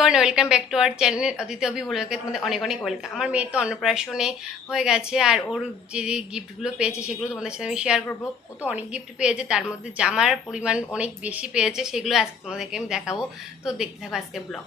Everyone welcome back to our channel Aditi Abhi ব্লগে তোমাদের অনেক অনেক ওয়েলকাম আমার মেয়ে তো অন্নপ্রাশনে হয়ে গেছে আর ওর যে যে গিফটগুলো পেয়েছে সেগুলো তোমাদের সাথে আমি শেয়ার করব। ও তো অনেক গিফট পেয়েছে, তার মধ্যে জামার পরিমাণ অনেক বেশি পেয়েছে, সেগুলো আজকে তোমাদেরকে আমি দেখাবো। তো দেখতে থাকো আজকে ব্লগ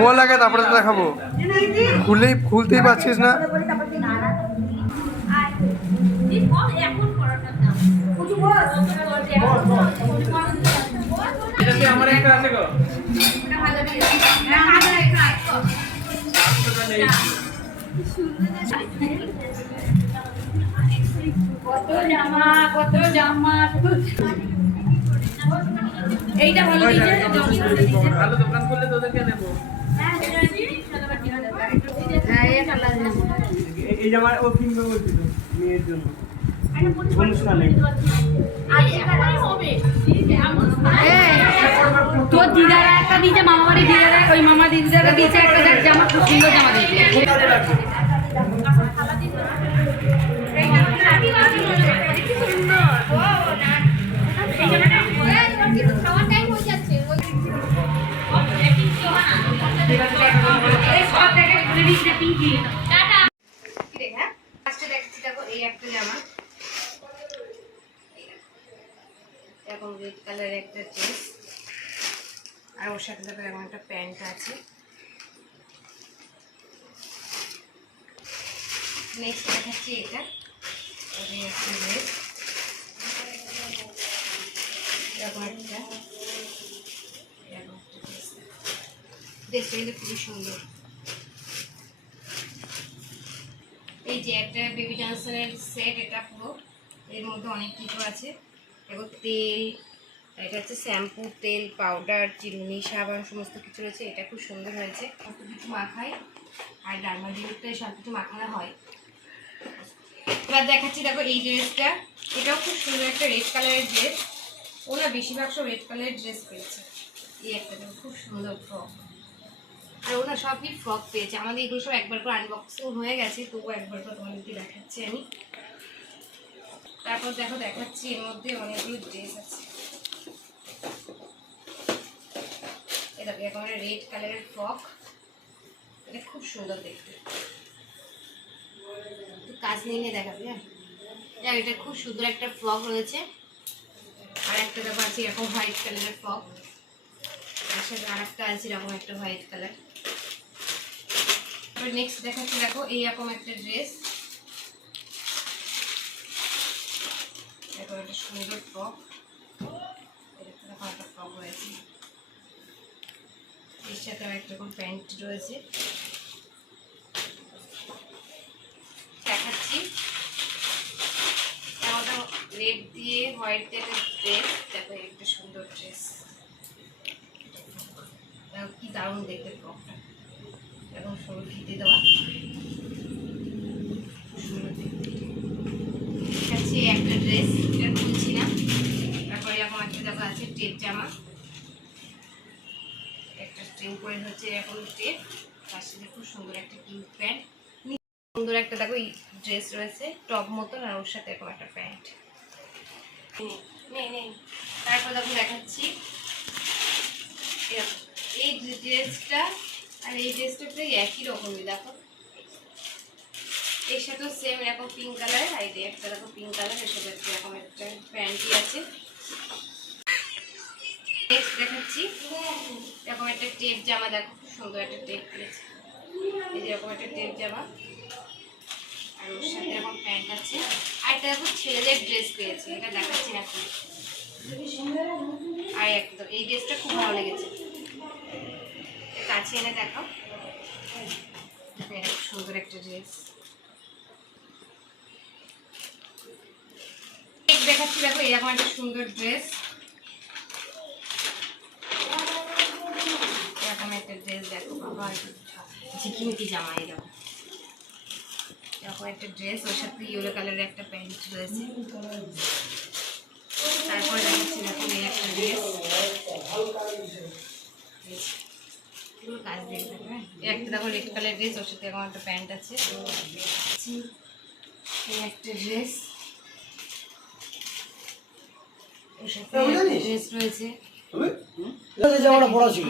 ও লাগে তারপরে তো দেখাবো। খুলেই খুলতেই পারছিস না? আমার একটা আছে গো? এইটা ভালো ভালো দোকান করলে তোদেরকে নেব। এই জামা ও কিনবে বলছিল মেয়ের জন্য। অনুষ্ঠানে তোর দিদারা একটা দিয়েছে মামা এই একটা জামা। এরকম রেড কালারের একটা ড্রেস আর ওর সাথে দেখো এরকম একটা প্যান্ট আছে। নেক্সট দেখাচ্ছি এটা। এই একটা ড্রেস এরকম একটা। ড্রেসটা কিন্তু খুবই সুন্দর। এই যে একটা বেবি জনসনের সেট এটা পুরো। এর মধ্যে অনেক কিছু আছে। এবং তেল, এটা হচ্ছে শ্যাম্পু তেল পাউডার চিরুনি সাবান, সমস্ত কিছু রয়েছে। এটা খুব সুন্দর হয়েছে। সমস্ত কিছু মাখায়। আর ডালমা দিলুকটা সব কিছু মাখানো হয়। এবার দেখাচ্ছি, দেখো এই ড্রেসটা এটাও খুব সুন্দর একটা রেড কালারের ড্রেস ও না বেশিরভাগ সব রেড কালারের ড্রেস পেয়েছে। এই একটা খুব সুন্দর ফ্রক আর ওরা সবই ফ্রক পেয়েছে। আমাদের এগুলো সব একবার করে আনবক্সিং হয়ে গেছে, তবুও একবার করে তোমাদেরকে দেখাচ্ছি আমি। তারপর দেখো, দেখাচ্ছি এর মধ্যে অনেকগুলো ড্রেস আছে। এটা রেড কালারের ফ্রক এটা খুব সুন্দর দেখতে। কাজ নিয়ে দেখাবি হ্যাঁ? এটা খুব সুন্দর একটা ফ্রক রয়েছে। আর একটা দেখো, আছে এরকম হোয়াইট কালারের ফ্রক আর একটা আছে এরকম একটা হোয়াইট কালার তারপর নেক্সট দেখাচ্ছি দেখো এইরকম একটা ড্রেস দেখো একটা সুন্দর দেখো একটা ফ্রক রয়েছে। এর সাথে একটা রকম প্যান্ট রয়েছে। দেখাচ্ছি। আমাদের রেড দিয়ে হোয়াইট দিয়ে একটা ড্রেস দেখো একটা সুন্দর ড্রেস কি দারুণ দেখতে ফ্রকটা এখন সরু ফিতে দেওয়া। দেখাচ্ছি একটা ড্রেস এটা খুলছি না তারপরে এরকম একটা দেখো, আছে টেপ জামা। একটা করে হচ্ছে এরকম টেপ তার সাথে খুব সুন্দর একটা কিউট প্যান্ট সুন্দর একটা দেখো ড্রেস রয়েছে টপ মতন, আর ওর সাথে এরকম একটা প্যান্ট নেই নেই তারপর দেখো দেখাচ্ছি। এই ড্রেসটা আর এই ড্রেসটা প্রায় একই রকমই, দেখো। এর সাথেও সেম এরকম পিঙ্ক কালার আর এই একটা দেখো পিঙ্ক কালারের সাথে এরকম একটা প্যান্টই আছে। দেখাচ্ছি, এরকম একটা টেপ জামা, দেখো, খুব সুন্দর একটা টেপ পেয়েছে এই যে এরকম একটা টেপ জামা, আর ওর সাথে এরকম প্যান্ট আছে। আর একটা দেখো ছেলেদের ড্রেস পেয়েছে, এটা দেখাচ্ছি না আর একদম, এই ড্রেসটা খুব ভালো লেগেছে। এটা কাছে এনে দেখাও। দেখো, সুন্দর একটা ড্রেস। দেখাচ্ছি দেখো এরকম একটা সুন্দর ড্রেস। এরকম একটা ড্রেস দেখো বাবা ঝিকিমিকি জামা এরকম। এরকম একটা ড্রেস ওর সাথে ইয়েলো কালারের একটা প্যান্ট রয়েছে। তারপরে দেখাচ্ছি দেখো এই একটা ড্রেস। একটা দেখো রেড কালার ড্রেস ওর সাথে এখন একটা প্যান্ট আছে। এই একটা ড্রেস ওর সাথে ড্রেস রয়েছে। জামাটা পড়া ছিল